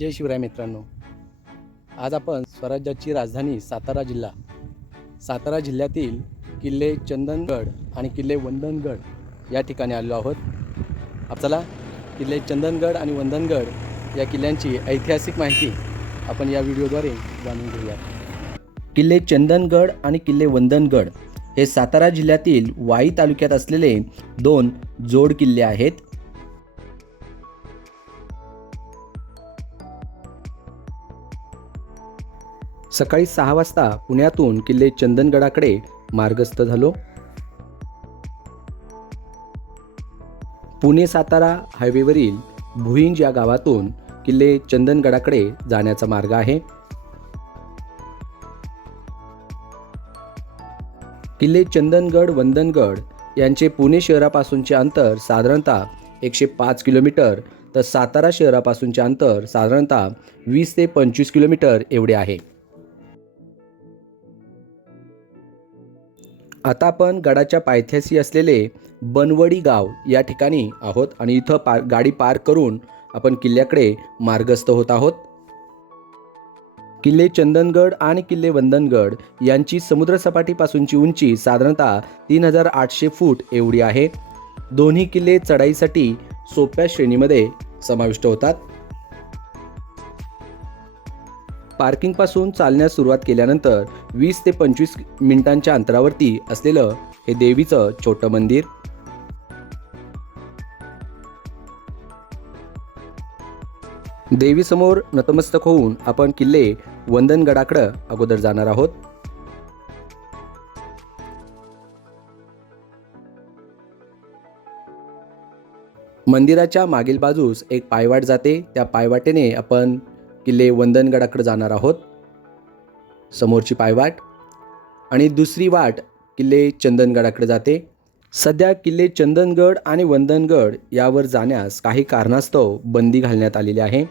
जय शिवराय मित्रांनो. आज आपण स्वराज्याची राजधानी सातारा जिल्हा सातारा जिल्ह्यातील किल्ले चंदनगड आणि किल्ले वंदनगड या ठिकाणी आलो आहोत. आपल्याला चला किल्ले चंदनगड आणि वंदनगड या किल्ल्यांची ऐतिहासिक माहिती आपण या व्हिडिओद्वारे जाणून घेऊया किल्ले चंदनगड आणि किल्ले वंदनगड हे सातारा जिल्ह्यातील वाई तालुक्यात असलेले दोन जोड किल्ले आहेत. सकाळी सहा वाजता पुण्यातून किल्ले चंदनगडाकडे मार्गस्थ झालो. पुणे सातारा हायवेवरील भुईंज या गावातून किल्ले चंदनगडाकडे जाण्याचा मार्ग आहे. किल्ले चंदनगड वंदनगड यांचे पुणे शहरापासूनचे अंतर साधारणतः एकशे पाच किलोमीटर तर सातारा शहरापासूनचे अंतर साधारणतः वीस ते पंचवीस किलोमीटर एवढे आहे. आता आपण गडाच्या पायथ्याशी असलेले बनवडी गाव या ठिकाणी आहोत आणि इथं पार गाडी पार करून आपण किल्ल्याकडे मार्गस्थ होत आहोत. किल्ले चंदनगड आणि किल्ले वंदनगड यांची समुद्रसपाटीपासूनची उंची साधारणतः तीन हजार आठशे फूट एवढी आहे. दोन्ही किल्ले चढाईसाठी सोप्या श्रेणीमध्ये समाविष्ट होतात. पार्किंगपासून चालण्यास सुरुवात केल्यानंतर वीस ते पंचवीस मिनिटांच्या अंतरावरती असलेलं हे देवीचं छोटं मंदिर. देवीसमोर नतमस्तक होऊन आपण किल्ले वंदनगडाकडं अगोदर जाणार आहोत. मंदिराच्या मागील बाजूस एक पायवाट जाते. त्या पायवाटेने आपण किल्ले वंदनगडाकडे जाणार आहोत. समोरची पायवाट. आणि दुसरी वाट किल्ले चंदनगडाकडे जाते. सध्या किल्ले चंदनगड आणि वंदनगड यावर जाण्यास काही कारणास्तव बंदी घालण्यात आलेली आहे.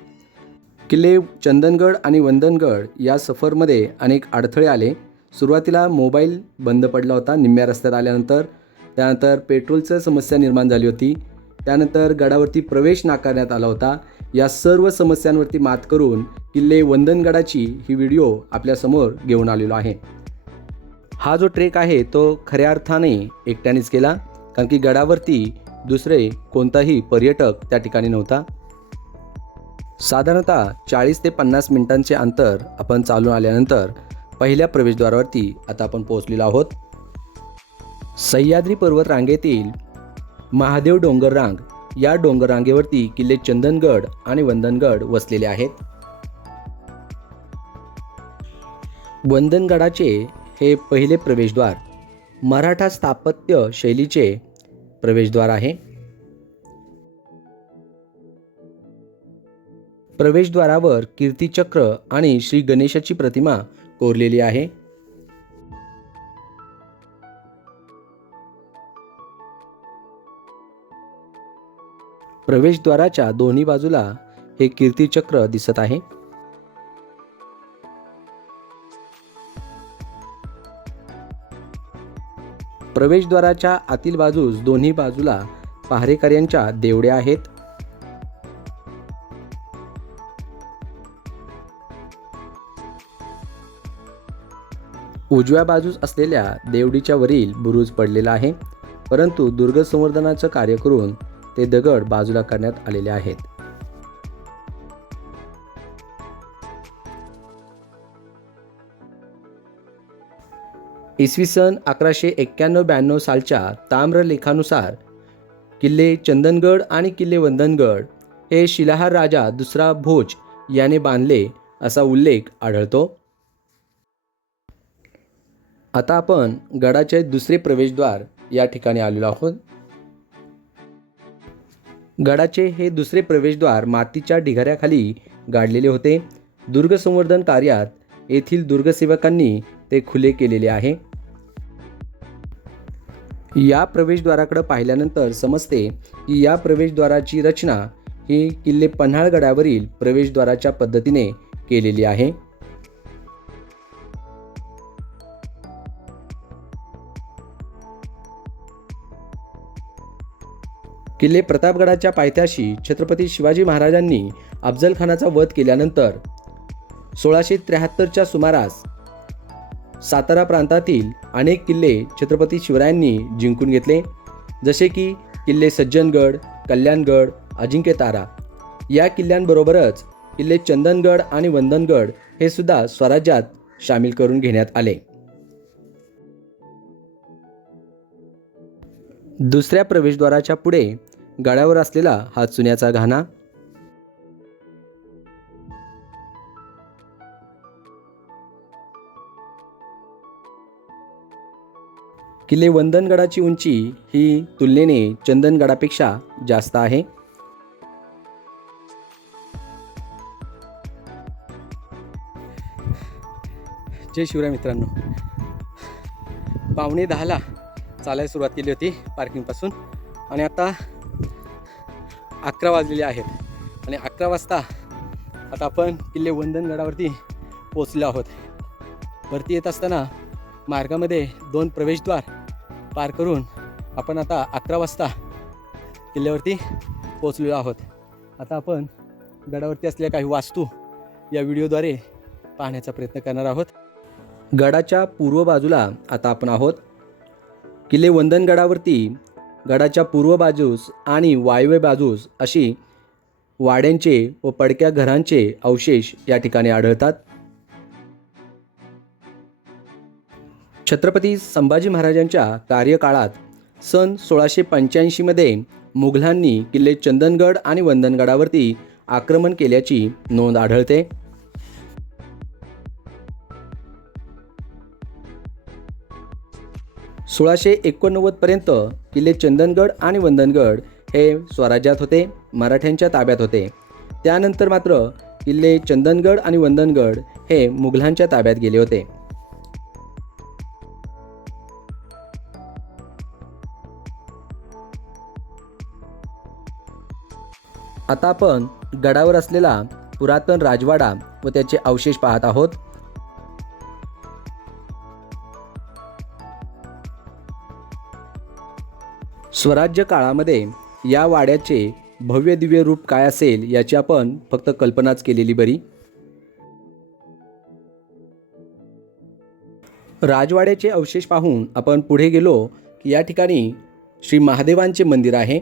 किल्ले चंदनगड आणि वंदनगड या सफरमध्ये अनेक अडथळे आले. सुरुवातीला मोबाईल बंद पडला होता निम्म्या रस्त्यात आल्यानंतर. त्यानंतर पेट्रोलचं समस्या निर्माण झाली होती. त्यानंतर गडावरती प्रवेश नाकारण्यात आला होता. या सर्व समस्यांवरती मात करून किल्ले वंदनगडाची ही व्हिडिओ आपल्यासमोर घेऊन आलेलो आहे. हा जो ट्रेक आहे तो खऱ्या अर्थाने एकट्यानेच केला कारण की गडावरती दुसरे कोणताही पर्यटक त्या ठिकाणी नव्हता. साधारणतः चाळीस ते पन्नास मिनिटांचे अंतर आपण चालून आल्यानंतर पहिल्या प्रवेशद्वारावरती आता आपण पोहोचलेलो आहोत. सह्याद्री पर्वत रांगेतील महादेव डोंगररांग या डोंगररांगेवरती किल्ले चंदनगड आणि वंदनगड वसलेले आहेत. वंदनगडाचे हे पहिले प्रवेशद्वार मराठा स्थापत्य शैलीचे प्रवेशद्वार आहे. प्रवेशद्वारावर कीर्तिचक्र आणि श्री गणेशाची प्रतिमा कोरलेली आहे. प्रवेशद्वाराच्या दोन्ही बाजूला हे कीर्तिचक्र दिसत आहे. प्रवेशद्वाराच्या आतील बाजूस दोन्ही बाजूला पहारेकऱ्यांच्या देवड्या आहेत. उजव्या बाजूस असलेल्या देवडीच्या वरील बुरुज पडलेला आहे. परंतु दुर्ग संवर्धनाचं कार्य करून ते दगड बाजूला करण्यात आलेले आहेत. इसवी सन अकराशे एक्क्याण्णव ब्याण्णव सालच्या ताम्रलेखानुसार किल्ले चंदनगड आणि किल्ले वंदनगड हे शिलाहार राजा दुसरा भोज याने बांधले असा उल्लेख आढळतो. आता आपण गडाचे दुसरे प्रवेशद्वार या ठिकाणी आलेलो आहोत. गडाचे हे दुसरे प्रवेशद्वार मातीच्या ढिगाऱ्याखाली गाडलेले होते. दुर्ग संवर्धन कार्यात येथील दुर्गसेवकांनी ते खुले केलेले आहे. या प्रवेशद्वाराकडे पाहिल्यानंतर समजते की या प्रवेशद्वाराची रचना ही किल्ले पन्हाळगडावरील प्रवेशद्वाराच्या पद्धतीने केलेली आहे. किल्ले प्रतापगडाच्या पायथ्याशी छत्रपती शिवाजी महाराजांनी अफजलखानाचा वध केल्यानंतर सोळाशे त्र्याहत्तरच्या सुमारास सातारा प्रांतातील अनेक किल्ले छत्रपती शिवरायांनी जिंकून घेतले जसे की किल्ले सज्जनगड कल्याणगड अजिंक्यतारा. या किल्ल्यांबरोबरच किल्ले चंदनगड आणि वंदनगड हे सुद्धा स्वराज्यात सामील करून घेण्यात आले. दुसऱ्या प्रवेशद्वाराच्या पुढे गडावर असलेला हा चुन्याचा घाणा. किल्ले वंदनगडाची उंची ही तुलनेने चंदनगडापेक्षा जास्त आहे. जय शिवराय मित्रांनो. पावणे दहाला चालायला सुरुवात केली होती पार्किंगपासून. आणि आता अकरा वाजलेले आहेत. आणि अकरा वाजता आता आपण किल्ले वंदनगडावरती पोचलो आहोत. वरती येत असताना मार्गामध्ये दोन प्रवेशद्वार पार करून आपण आता अकरा वाजता किल्ल्यावरती पोचलेलो आहोत. आता आपण गडावरती असलेल्या काही वास्तू या व्हिडिओद्वारे पाहण्याचा प्रयत्न करणार आहोत. गडाच्या पूर्व बाजूला आता आपण आहोत. किल्ले वंदनगडावरती गडाच्या पूर्व बाजूस आणि वायव्य बाजूस अशी वाड्यांचे व पडक्या घरांचे अवशेष या ठिकाणी आढळतात. छत्रपती संभाजी महाराजांच्या कार्यकाळात सन सोळाशे पंच्याऐंशीमध्ये मुघलांनी किल्ले चंदनगड आणि वंदनगडावरती आक्रमण केल्याची नोंद आढळते. सोळाशे एकोणनव्वदपर्यंत किल्ले चंदनगड आणि वंदनगड हे स्वराज्यात होते मराठ्यांच्या ताब्यात होते. त्यानंतर मात्र किल्ले चंदनगड आणि वंदनगड हे मुघलांच्या ताब्यात गेले होते. आता आपण गडावर असलेला पुरातन राजवाडा व त्याचे अवशेष पाहत आहोत. स्वराज्य काळामध्ये या वाड्याचे भव्य दिव्य रूप काय असेल याची आपण फक्त कल्पनाच केलेली बरी. राजवाड्याचे अवशेष पाहून आपण पुढे गेलो की या ठिकाणी श्री महादेवांचे मंदिर आहे.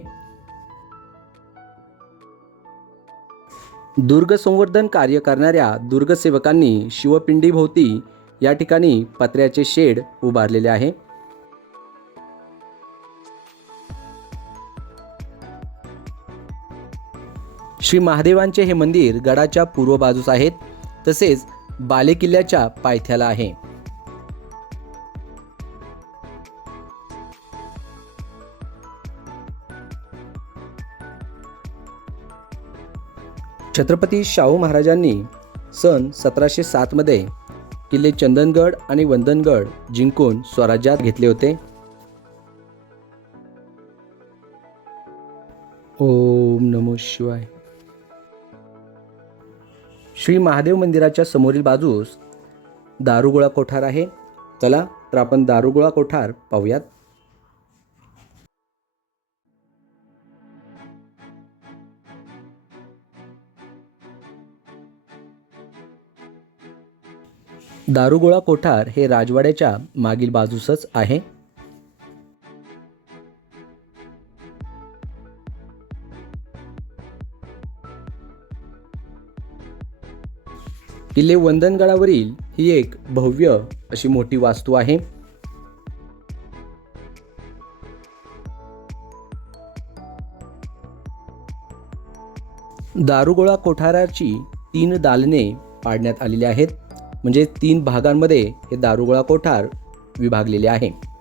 दुर्ग संवर्धन कार्य करणाऱ्या दुर्गसेवकांनी शिवपिंडीभोवती या ठिकाणी पत्र्याचे शेड उभारलेले आहे. श्री महादेवांचे हे मंदिर गडाच्या पूर्व बाजूस आहेत तसेच बालेकिल्ल्याच्या पायथ्याला आहे. छत्रपती शाहू महाराजांनी सन सतराशे सातमध्ये किल्ले चंदनगड आणि वंदनगड जिंकून स्वराज्यात घेतले होते. ओम नमो शिवाय. श्री महादेव मंदिराच्या समोरील बाजूस दारुगोळा कोठार आहे. चला तर आपण दारुगोळा कोठार पाहूयात. दारुगोळा कोठार हे राजवाड्याच्या मागील बाजूसच आहे. किल्ले वंदनगडावरील ही एक भव्य अशी मोठी वास्तू आहे. दारुगोळा कोठाराची तीन दालने पाडण्यात आलेली आहेत. म्हणजे तीन भागांमध्ये हे दारुगोळा कोठार विभागलेले आहे.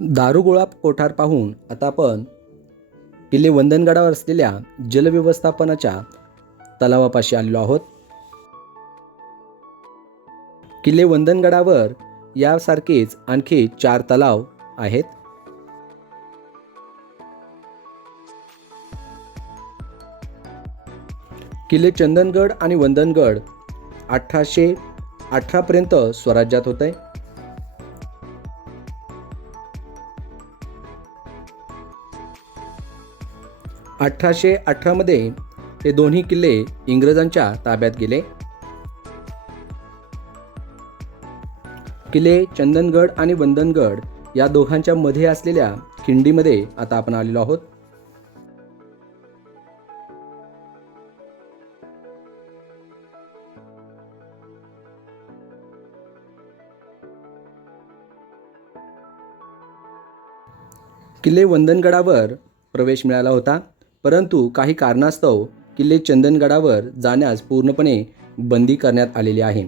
दारुगोळा कोठार पाहून आता आपण किल्ले वंदनगडावर असलेल्या जलव्यवस्थापनाच्या तलावापाशी आलेलो आहोत. किल्ले वंदनगडावर यासारखेच आणखी चार तलाव आहेत. किल्ले चंदनगड आणि वंदनगड अठराशे अठरापर्यंत स्वराज्यात होते. अठराशे अठरामध्ये हे दोन्ही किल्ले इंग्रजांच्या ताब्यात गेले. किल्ले चंदनगड आणि वंदनगड या दोघांच्या मध्ये असलेल्या खिंडीमध्ये आता आपण आलेलो आहोत. किल्ले वंदनगडावर प्रवेश मिळाला होता. परंतु काही कारणास्तव किल्ले चंदनगडावर जाण्यास पूर्णपणे बंदी करण्यात आलेली आहे.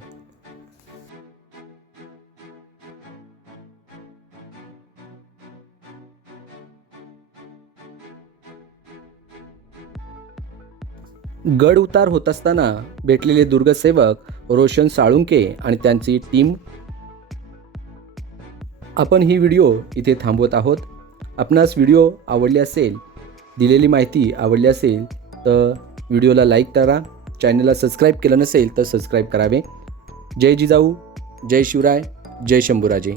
गड उतार होत असताना भेटलेले दुर्गसेवक रोशन साळुंके आणि त्यांची टीम. आपण ही व्हिडिओ इथे थांबवत आहोत. आपणास व्हिडिओ आवडली असेल दिलेली माहिती आवडली असेल तर व्हिडिओला लाईक करा. चॅनलला सबस्क्राईब केलं नसेल तर सबस्क्राईब करावे. जय जिजाऊ जय शिवराय जय शंभूराजे.